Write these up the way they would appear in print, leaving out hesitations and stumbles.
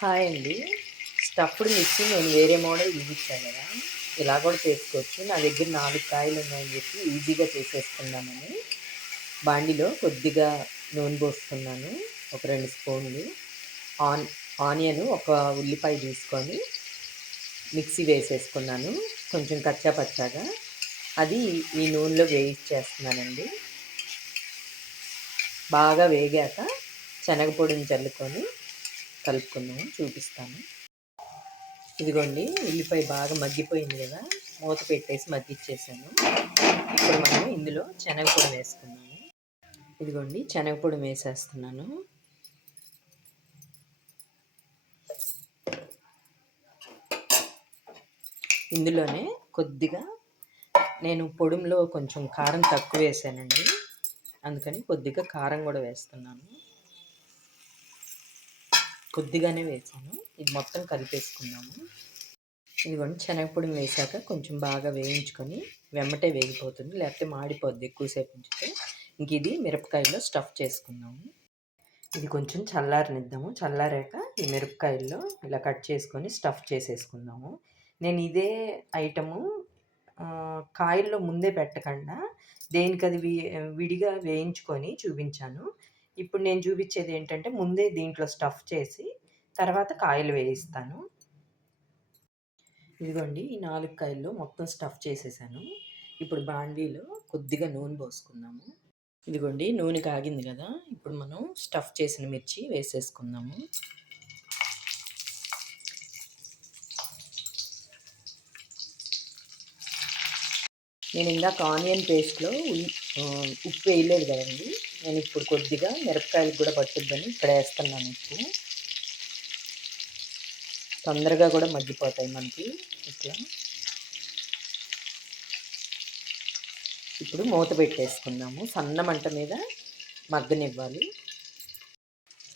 Hi అండి. Stuffed మిర్చి నేను వేరే మోడల్ చూపించాను కదా! ఇలా కూడా చేసుకోవచ్చు. నా దగ్గర 4 కాయలు ఉన్నాయని చెప్పి ఈజీగా చేసేసుకుందామని బాండీలో కొద్దిగా నూనె పోసుకున్నాను. ఒక 2 స్పూన్లు. ఆన్ ఆనియన్ ఒక ఉల్లిపాయ తీసుకొని మిక్సీ వేసేసుకున్నాను. కొంచెం కచ్చా పచ్చాగా. అది ఈ నూనెలో వేయించేస్తున్నానండి. బాగా వేగాక శనగపొడిని చల్లుకొని కలుపుకుందాము. చూపిస్తాను. ఇదిగోండి ఉల్లిపాయ బాగా మగ్గిపోయింది కదా! మూత పెట్టేసి మగ్గిచ్చేసాను. ఇప్పుడు మనం ఇందులో శనగపొడి వేసుకున్నాము. ఇదిగోండి శనగపొడి వేసేస్తున్నాను. ఇందులోనే కొద్దిగా నేను పొడుములో కొంచెం కారం తక్కువ వేసానండి. అందుకని కొద్దిగా కారం కూడా వేస్తున్నాను. కొద్దిగానే వేసాను. ఇది మొత్తం కలిపేసుకుందాము. ఇదిగోండి శనగపొడి వేసాక కొంచెం బాగా వేయించుకొని వెమ్మటే వేగిపోతుంది, లేకపోతే మాడిపోద్ది ఎక్కువసేపు ఉంచితే. ఇంక ఇది మిరపకాయల్లో స్టఫ్ చేసుకుందాము. ఇది కొంచెం చల్లారనిద్దాము. చల్లారాక ఈ మిరపకాయల్లో ఇలా కట్ చేసుకొని స్టఫ్ చేసేసుకుందాము. నేను ఇదే ఐటము కాయల్లో ముందే పెట్టకుండా దేనికది విడిగా వేయించుకొని చూపించాను. ఇప్పుడు నేను చూపించేది ఏంటంటే ముందే దీంట్లో స్టఫ్ చేసి తర్వాత కాయలు వేయిస్తాను. ఇదిగోండి ఈ 4 కాయల్లో మొత్తం స్టఫ్ చేసేసాను. ఇప్పుడు బాండీలో కొద్దిగా నూనె పోసుకుందాము. ఇదిగోండి నూనె కాగింది కదా! ఇప్పుడు మనం స్టఫ్ చేసిన మిర్చి వేసేసుకుందాము. నేను ఇందాక ఆనియన్ పేస్ట్‌లో ఉప్పు వేయలేదు కదండీ! నేను ఇప్పుడు కొద్దిగా మిరపకాయలకు కూడా పట్టుద్దని ఇక్కడ వేస్తున్నాను ఉప్పు. తొందరగా కూడా మగ్గిపోతాయి మనకి ఇట్లా. ఇప్పుడు మూత పెట్టేసుకుందాము. సన్న మంట మీద మగ్గనివ్వాలి.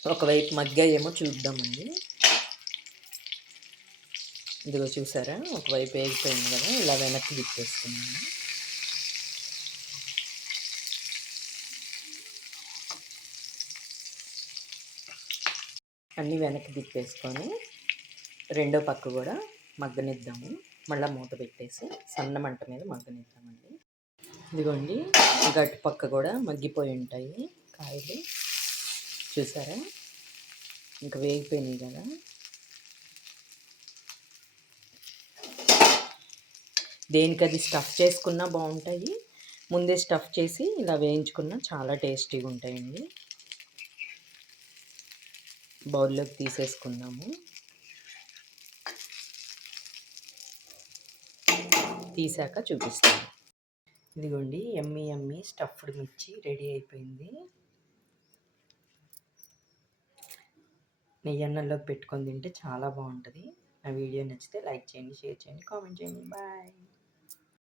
ఒకవైపు మగ్గాయేమో చూద్దామండి. ఇదిగో చూసారా, ఒకవైపు వేగిపోయింది కదా! ఇలా వెనక్కి తిప్పేసుకున్నాము. అన్నీ వెనక్కి తిప్పేసుకొని రెండో పక్క కూడా మగ్గనిద్దాము. మళ్ళీ మూత పెట్టేసి సన్న మంట మీద మగ్గనిద్దామండి. ఇదిగోండి గట్టు పక్క కూడా మగ్గిపోయి ఉంటాయి కాయలు. చూసారా, ఇంకా వేగిపోయినాయి కదా! దేనికది స్టఫ్ చేసుకున్నా బాగుంటాయి. ముందే స్టఫ్ చేసి ఇలా వేయించుకున్నా చాలా టేస్టీగా ఉంటాయండి. బౌల్లోకి తీసేసుకుందాము. తీసాక చూపిస్తాను. ఇదిగోండి యమ్మీ యమ్మీ స్టఫ్డ్ మిర్చి రెడీ అయిపోయింది. నెయ్యి అన్నంలోకి పెట్టుకొని తింటే చాలా బాగుంటుంది. నా వీడియో నచ్చితే లైక్ చేయండి, షేర్ చేయండి, కామెంట్ చేయండి. బాయ్.